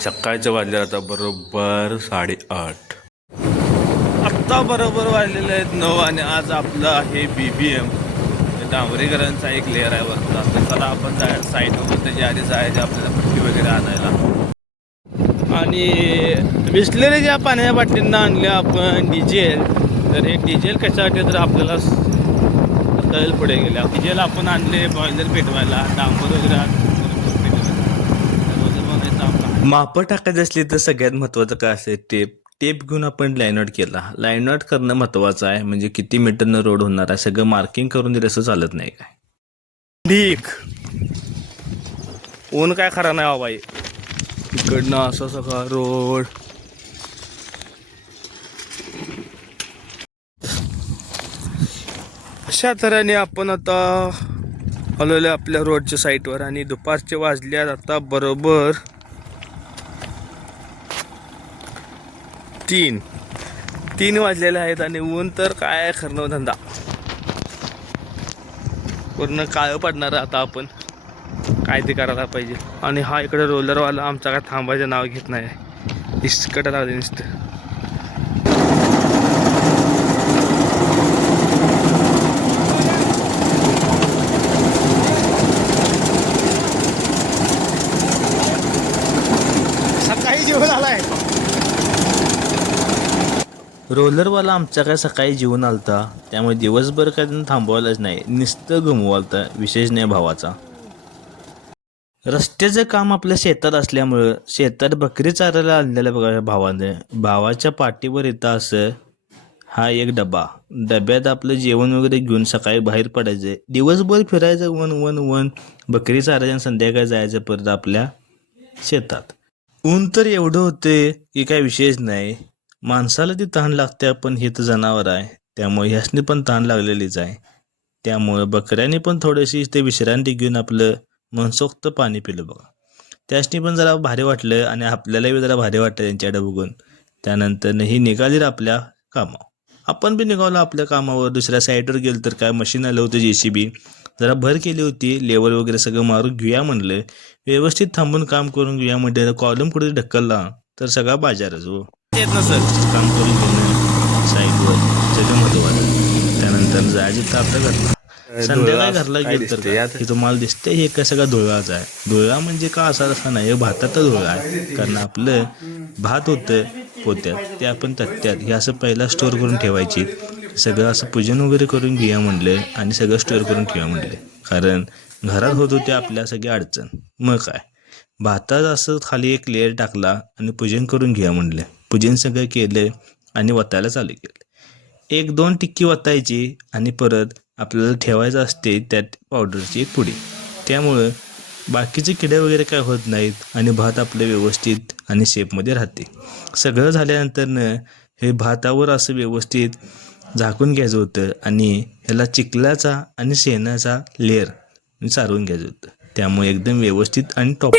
सकाळचं वाजले आता बरोबर 8:30. आत्ता बरोबर वाजलेले आहेत 9 आणि आज आपलं आहे BBM डांबरीकरांचा एक लेअर आहे वरचा. तर चला आपण साईडवर त्याच्या आधी जायचं आपल्याला पट्टी वगैरे आणायला. आणि बिसलेरीच्या पाण्याच्या बाटलींना आणल्या आपण डिझेल. तर हे डिझेल कशासाठी तर आपल्याला कळेल पुढे गेल्या. डिझेल आपण आणले बॉयलर पेटवायला, डांबर वगैरे मापं टाकायची असली तर सगळ्यात महत्त्वाचं काय असेल टेप घेऊन आपण लाईन आउट केला. लाईन आउट करणं महत्त्वाचं आहे. म्हणजे किती मीटरनं रोड होणार आहे सगळं मार्किंग करून दिलं असं चालत नाही काय. ठीक ऊन काय खरा नाही बाबा. इकडनं असं सगळा रोड अशा तऱ्हेने आपण आता आलेलो आपल्या रोडच्या साईटवर. आणि दुपारचे वाजल्यात आता बरोबर 3 वाजलेले आहेत. आणि ऊन तर काय खरं धंदा पूर्ण काळं पडणार. आता आपण काय ते करायला पाहिजे. आणि हा इकडे रोलरवाला आमचा काय थांबायचं नाव घेत नाही. इस्कट लागले नुसतं. सकाळी जेवण आलाय रोलरवाला आमचा काय सकाळी जेवण आलता. त्यामुळे दिवसभर काय थांबवायलाच नाही, नुसतं गमवालता. विशेष नाही भावाचा. रस्त्याचं काम आपल्या शेतात असल्यामुळं शेतात बकरी चारायला आणलेलं बघा भावाने. भावाच्या पाठीवर येतं असं हा एक डबा. डब्यात आपलं जेवण वगैरे घेऊन सकाळी बाहेर पडायचं. दिवसभर फिरायचं वन वन वन बकरी चारायचं आणि संध्याकाळी जायचं परत आपल्या शेतात. ऊन तर एवढं होते की काय विशेष नाही. माणसाला ती तहान लागते, पण हे तर जनावर आहे त्यामुळे ह्यासनी पण तहान लागलेलीच आहे. त्यामुळे बकऱ्याने पण थोडीशी ते विश्रांती घेऊन आपलं मनसोक्त पाणी पिलं बघा. त्यासनी पण जरा भारी वाटलं आणि आपल्यालाही जरा भारी वाटलं त्यांच्याकडे बघून. त्यानंतर ही निघाली आपल्या कामावर. आपण बी निघालो आपल्या कामावर. दुसऱ्या साईडवर गेलो तर काय मशीन आलं होतं JCB. जरा भर केली होती. लेवल वगैरे सगळं मारून घेऊया म्हणलं. व्यवस्थित थांबून काम करून घेऊया म्हणजे कॉलम कुठे ढकलला तर सगळा बाजारच हो येत नसत. काम करून घेणं साईडवर सगळं महत्त्वाचं. त्यानंतर जायचं तर आपल्या घरला. संध्याकाळी घरला गेलं तर हे तुम्हाला दिसते हे काय सगळा धुळाच आहे. धुळा म्हणजे का असा नाही, हे भाताचा धुळा आहे. कारण आपलं भात होतं पोत्यात ते आपण तत्त्यात हे असं पहिला स्टोअर करून ठेवायची. सगळं असं पूजन वगैरे करून घेऊया म्हणलं आणि सगळं स्टोअर करून ठेवा म्हणलं. कारण घरात होत होते आपल्या सगळ्या अडचण. मग काय भातात असं खाली एक लेअर टाकला आणि पूजन करून घ्या म्हणलं. पूजन सगळं केलं आणि वतायला चालू केलं. 1-2 टिक्की वतायची आणि परत आपल्याला ठेवायचं असते त्यात पावडरची एक पुडी. त्यामुळं बाकीचे किडे वगैरे काय होत नाहीत आणि भात आपलं व्यवस्थित आणि शेपमध्ये राहते. सगळं झाल्यानंतरनं हे भातावर असं व्यवस्थित झाकून घ्यायचं होतं आणि ह्याला चिखलाचा आणि शेणाचा लेअर सारवून घ्यायचं होतं. त्यामुळे एकदम व्यवस्थित आणि टॉप